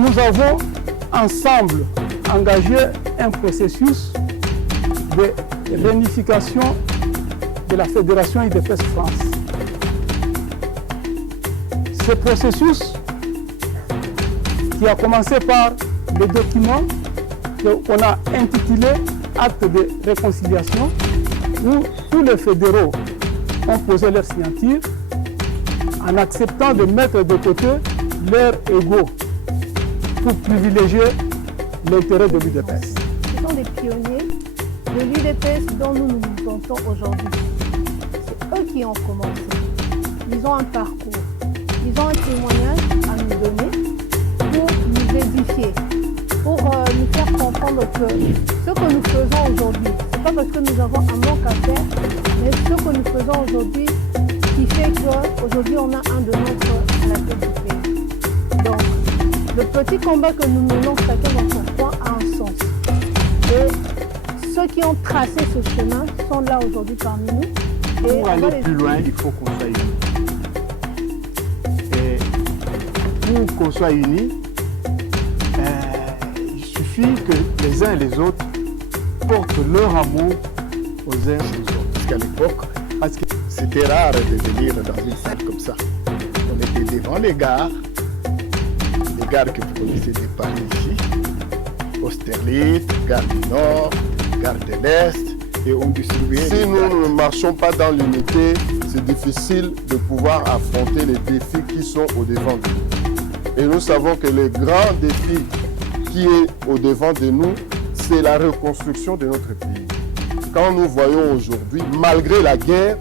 nous avons ensemble engagé un processus de réunification de la Fédération UDPS France. Ce processus qui a commencé par le document qu'on a intitulé Acte de réconciliation, où tous les fédéraux ont posé leur signature en acceptant de mettre de côté leurs égaux pour privilégier l'intérêt de l'UDPS. Ce sont des pionniers de l'UDPS dont nous nous vantons aujourd'hui. C'est eux qui ont commencé. Ils ont un parcours, ils ont un témoignage à nous donner pour nous édifier, pour nous faire comprendre que ce que nous faisons aujourd'hui, ce n'est pas parce que nous avons un manque à faire, mais ce que nous faisons aujourd'hui qui fait qu'aujourd'hui on a un de nôtres à la tête du pays. Donc, le petit combat que nous menons chacun dans son coin a un sens. Et ceux qui ont tracé ce chemin sont là aujourd'hui parmi nous. Et pour aller plus loin, il faut qu'on soit unis. Et pour qu'on soit unis, il suffit que les uns et les autres portent leur amour aux uns aux autres. Parce qu'à l'époque, c'était rare de venir dans une salle comme ça. On était devant les gares que vous connaissez de Paris ici, Austerlitz, gare du Nord, gare de l'Est, et on distribuait. Si nous ne marchons pas dans l'unité, c'est difficile de pouvoir affronter les défis qui sont au-devant de nous. Et nous savons que le grand défi qui est au-devant de nous, c'est la reconstruction de notre pays. Quand nous voyons aujourd'hui, malgré la guerre,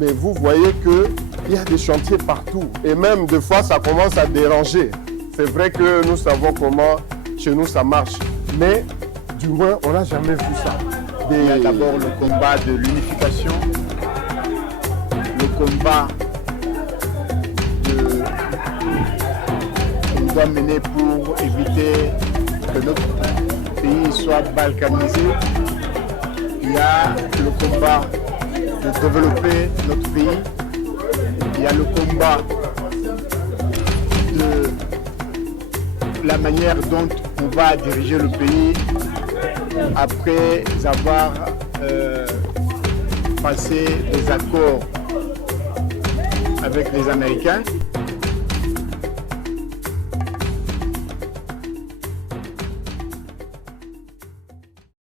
mais vous voyez qu'il y a des chantiers partout. Et même des fois, ça commence à déranger. C'est vrai que nous savons comment chez nous ça marche. Mais du moins, on n'a jamais vu ça. Il y a d'abord le combat de l'unification, le combat qu'on doit mener pour éviter que notre pays soit balkanisé. Il y a le combat de développer notre pays. Il y a le combat de la manière dont on va diriger le pays après avoir passé des accords avec les Américains.